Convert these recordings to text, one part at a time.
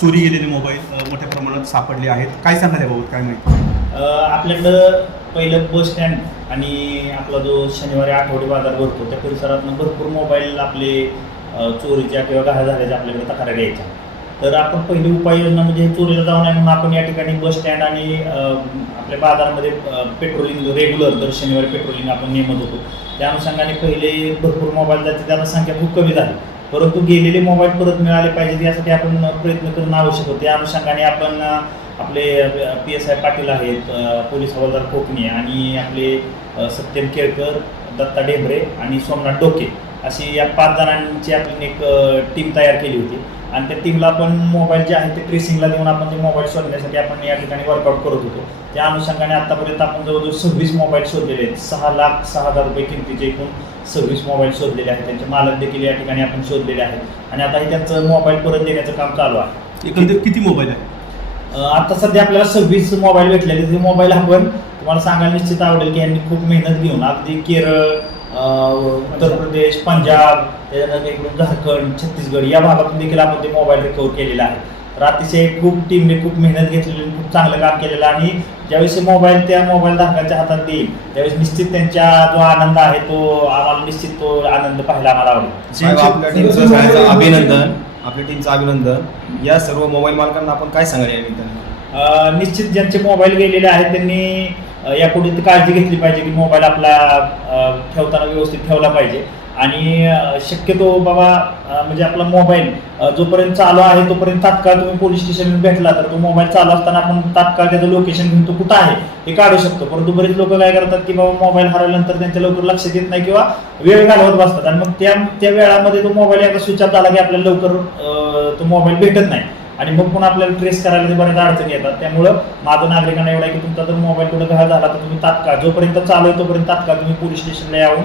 चोरी गेलेले मोबाईल मोठ्या प्रमाणात सापडले आहेत. काय सांगाल याबाबत? काय माहिती? आपल्याकडं पहिलं बस स्टँड आणि आपला जो शनिवारी आठवडी बाजार भरतो त्या परिसरातनं भरपूर मोबाईल आपले चोरीच्या किंवा गहाळ झाल्याच्या आपल्याकडे तक्रारी यायच्या तर आपण पहिली उपाययोजना म्हणजे चोरीला जाऊ नये म्हणून आपण या ठिकाणी बस स्टँड आणि आपल्या बाजारामध्ये पेट्रोलिंग रेग्युलर दर शनिवारी पेट्रोलिंग आपण नेमत होतो. त्या अनुषंगाने पहिले भरपूर मोबाईल जाते त्याला संख्या खूप कमी झाली. परंतु गेलेले मोबाईल परत मिळाले पाहिजेत यासाठी आपण प्रयत्न करणं आवश्यक होते. त्या अनुषंगाने आपण आपले पी एस आय पाटील आहेत पोलीस हवालदार कोकणे आणि आपले सत्यम केळकर दत्ता डेंबरे आणि सोमनाथ डोके अशी या पाच जणांची आपण एक टीम तयार केली होती. आणि त्या टीमला आपण मोबाईल जे आहे ते ट्रेसिंगला देऊन आपण ते मोबाईल शोधण्यासाठी आपण या ठिकाणी वर्कआउट करत होतो. त्या अनुषंगाने आतापर्यंत आपण जवळजवळ सव्वीस मोबाईल शोधलेले आहेत. सहा लाख सहा हजार रुपये किमतीचे एकूण सव्वीस मोबाईल शोधलेले आहेत. त्यांचे मालक देखील या ठिकाणी आपण शोधलेले आहेत. आणि आता हे त्यांचं मोबाईल परत देण्याचं काम चालू आहे. एकंदरीत किती मोबाईल आहे आता सध्या आपल्याला सव्वीस मोबाईल भेटलेले ते मोबाईल आपण तुम्हाला सांगायला निश्चित आवडेल की यांनी खूप मेहनत घेऊन अगदी केरळ उत्तर प्रदेश पंजाब त्याच्यानंतर इकडून झारखंड छत्तीसगड या भागातून देखील आपण ते मोबाईल रिकवर केलेला आहे तर अतिशय खूप टीमने खूप मेहनत घेतलेली आणि खूप चांगलं काम केलेलं आणि ज्यावेळेस मोबाईल त्या मोबाईल धारकाच्या हातात देईल त्यावेळेस निश्चित त्यांच्या जो आनंद आहे तो आम्हाला निश्चित तो आनंद पाहायला आम्हाला आवडेल. आपल्या टीमचं अभिनंदन. आपल्या टीमचं अभिनंदन. या सर्व मोबाईल मालकांना आपण काय अ, निश्चित ज्यांचे मोबाईल गेलेले आहेत त्यांनी यापुढे ती काळजी घेतली पाहिजे की मोबाईल आपला ठेवताना व्यवस्थित ठेवला पाहिजे. आणि शक्यतो बाबा म्हणजे आपला मोबाईल जोपर्यंत चालू आहे तोपर्यंत तात्काळ तुम्ही पोलीस स्टेशन भेटला तर तो मोबाईल चालू असताना आपण तात्काळ त्याचं लोकेशन घेऊन तो कुठं आहे हे काढू शकतो. परंतु बरेच लोक काय करतात की बाबा मोबाईल हरवल्यानंतर त्यांच्या लवकर लक्षात येत नाही किंवा वेळ घालवत बसतात. आणि मग त्या त्या वेळामध्ये तो मोबाईल एकदा स्विच ऑफ झाला की आपल्याला लवकर तो मोबाईल भेटत नाही. आणि मग पुन्हा आपल्याला ट्रेस करायला ते बऱ्याच अडचणी येतात. त्यामुळं माझं नागरिकांना एवढं की तुमचा जर मोबाईल कुठं घाल झाला तर तुम्ही तात्काळ जोपर्यंत चालू आहे तोपर्यंत तात्काळ तुम्ही पोलीस स्टेशनला येऊन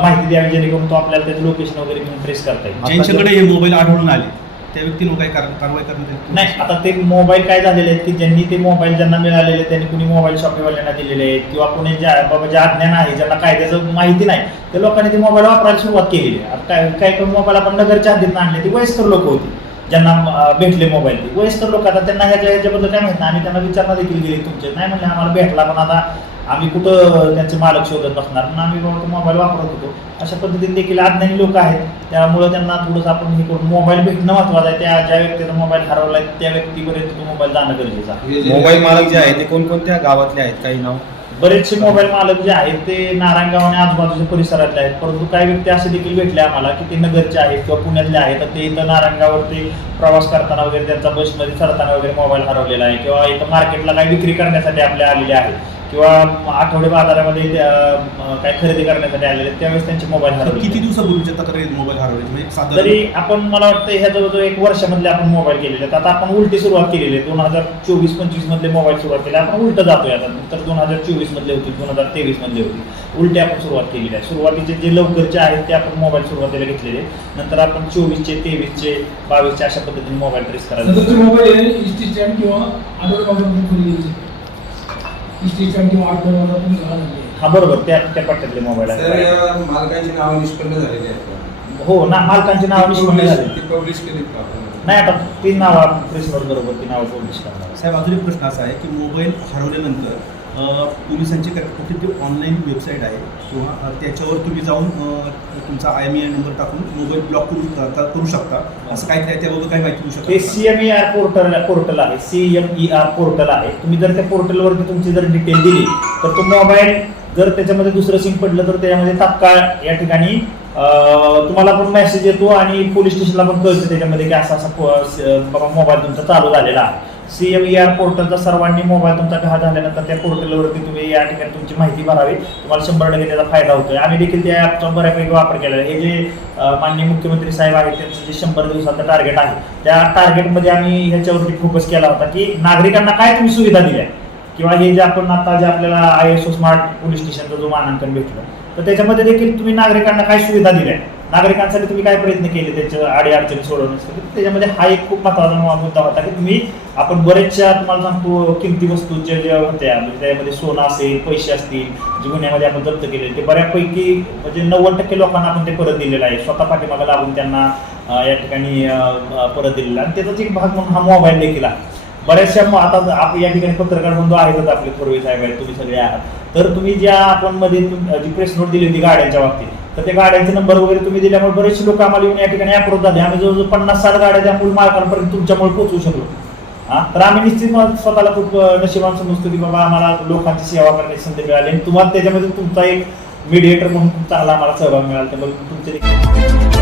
माहिती द्यावी जेणेकरून तो आपल्याला त्याचं लोकेशन वगैरे घेऊन ट्रेस करता येईल. ज्यांच्याकडे हे मोबाईल आढळून आले त्या व्यक्तीनं काय कार- कारवाई करण्यात? नाही आता ते मोबाईल काय झालेले आहेत की ज्यांनी ते मोबाईल ज्यांना मिळालेले आहेत, त्यांनी कुणी मोबाईल शॉपीवाल्यांना दिलेले आहेत किंवा कुणी ज्या बाबा जे अज्ञान आहे ज्यांना कायद्याचं माहिती नाही त्या लोकांनी ते मोबाईल वापरायला सुरुवात केलेली आहे. काय काही मोबाईल आपण नगरच्या हद्दीत आणले ते वयस्कर लोक होती. ज्यांना भेटले मोबाईल ते वयस्कर लोक आता त्यांना ह्याच्या ह्याच्याबद्दल काय माहीत आम्ही त्यांना विचारणा देखील गेली तुमचे. नाही म्हणले आम्हाला भेटला पण आता आम्ही कुठं त्यांचे मालक शोधत बसणार? पण आम्ही बाबा तो मोबाईल वापरत होतो. अशा पद्धतीने देखील अज्ञानी लोक आहेत. त्यामुळे त्यांना थोडंसं आपण हे करून मोबाईल भेटणं महत्वाचं आहे. त्या ज्या व्यक्तीचा मोबाईल हरवलाय त्या व्यक्तीपर्यंत तो मोबाईल जाणं गरजेचं आहे. मोबाईल मालक जे आहे ते कोणकोणत्या गावातले आहेत? काही नाव? बरेचसे मोबाईल मालक जे आहेत ते नारायणगाव आणि आजूबाजूच्या परिसरातले आहेत. परंतु काही व्यक्ती असे देखील भेटले आम्हाला की ते नगरचे आहेत किंवा पुण्यातले आहेत. तर ते इथं नारायणगाववरती प्रवास करताना वगैरे त्यांचा बसमध्ये चढताना वगैरे मोबाईल हरवलेला आहे. किंवा इथं मार्केटला काही विक्री करण्यासाठी आपले आलेले आहेत. किंवा आठवडे बाजारामध्ये काही खरेदी करण्यासाठी आलेले त्यावेळेस त्यांचे मोबाईल तर हरवले किती दिवसापूर्वीच्या तक्रारी मोबाईल हरवले? म्हणजे साधारण तरी आपण मला वाटतं ह्या जवळजवळ एक वर्षामधले आपण मोबाईल केलेले आहेत. आता आपण उलटी सुरुवात केलेली आहे. दोन हजार चोवीस पंचवीस मधले मोबाईल सुरुवात केली. आपण उलट जातोय आता. नंतर दोन हजार चोवीस मधले होते दोन हजार तेवीस मधले होते. उलटे आपण सुरुवात केलेली आहे. सुरुवातीचे जे लवकरचे आहेत ते आपण मोबाईल सुरुवातीला घेतलेले नंतर आपण चोवीसचे तेवीसचे बावीसचे अशा पद्धतीने मोबाईल ट्रेस करायला सदरचे मोबाईल आहे किंवा आठवडे बाजारातून खरेदी घ्यायचे हा बरोबर. त्या त्या पट्ट्यातले मोबाईल सर आहेत या मालकांची नावं निष्पन्न झालेली आहेत हो ना मालकांची नाव निष्पन्न झाली ती पब्लिश केलीत का आपण? नाही आता ती नावं प्रेसवर बरोबर ती नावं पब्लिश करणार साहेब अजून एक प्रश्न असा आहे की मोबाईल हरवल्यानंतर पोलिसांची काय ती ऑनलाईन वेबसाईट आहे. किंवा त्याच्यावर तुम्ही जाऊन तुमचा आय एम आय नंबर टाकून मोबाईल ब्लॉक करू करू शकता. असं काय काय त्याबद्दल काय माहिती देऊ ते शकता C M E R portal portal आहे. C M E R portal आहे. तुम्ही जर त्या पोर्टलवरती तुमची जर डिटेल दिली तर तो मोबाईल जर त्याच्यामध्ये दुसरं सिम पडलं तर त्याच्यामध्ये तात्काळ या ठिकाणी तुम्हाला पण मेसेज येतो आणि पोलीस स्टेशनला पण कळतं त्याच्यामध्ये की असा असा बाबा मोबाईल तुमचा चालू झालेला आहे. सी एम ई आर पोर्टलचा सर्वांनी मोबाईल तुमचा घा झाल्यानंतर त्या पोर्टलवरती तुम्ही या ठिकाणी तुमची माहिती भरावी. तुम्हाला शंभर टक्के त्याचा फायदा होतोय. आम्ही देखील त्या ॲपचा बऱ्यापैकी वापर केलेला आहे. हे जे माननीय मुख्यमंत्री साहेब आहेत त्यांचं जे शंभर दिवसाचं टार्गेट आहे त्या टार्गेटमध्ये आम्ही ह्याच्यावरती फोकस केला होता की नागरिकांना काय तुम्ही सुविधा दिल्या? किंवा हे जे आपण आता जे आपल्याला I S O smart police स्टेशनचं जो मानांकन भेटलं तर त्याच्यामध्ये देखील तुम्ही नागरिकांना काय सुविधा दिल्या? नागरिकांसाठी तुम्ही काय प्रयत्न केले त्याच्या आडी अडचणी सोडवण्यासाठी? त्याच्यामध्ये हा एक खूप महत्त्वाचा मुद्दा होता की तुम्ही आपण बरेचशा तुम्हाला सांगतो किमती वस्तूंच्या ज्या होत्या म्हणजे त्यामध्ये सोनं असेल पैसे असतील जे गुन्ह्यामध्ये आपण जप्त केले ते बऱ्यापैकी म्हणजे नव्वद टक्के लोकांना आपण ते परत दिलेलं आहे. स्वतः पाठीमागे लागून त्यांना या ठिकाणी परत दिलेला आणि त्याचाच एक भाग म्हणून हा मोबाईल देखील आहे. बऱ्याचशा आता आप या ठिकाणी पत्रकार बंधू आहेतच आपले थोरवे साहेब आहेत तुम्ही सगळे आहात. तर तुम्ही ज्या आपण मध्ये जी प्रेस नोट दिली होती गाड्यांच्या बाबतीत तर त्या गाड्यांचे नंबर वगैरे तुम्ही दिल्यामुळे बरेचसे लोक आम्हाला येऊन या ठिकाणी अप्रोच झाले. आम्ही जवळजवळ पन्नास साठ गाड्या त्या मूळ मालकांपर्यंत तुमच्यामुळे पोहोचू शकलो. हा? तर आम्ही निश्चित स्वतःला खूप नशिबान समजतो की बाबा आम्हाला लोकांची सेवा करण्याची संधी मिळाली आणि तुम्हाला त्याच्यामध्ये तुमचा एक मीडिएटर म्हणून खूप चांगला आम्हाला सहभाग मिळाला. त्याबद्दल तुमचे देखील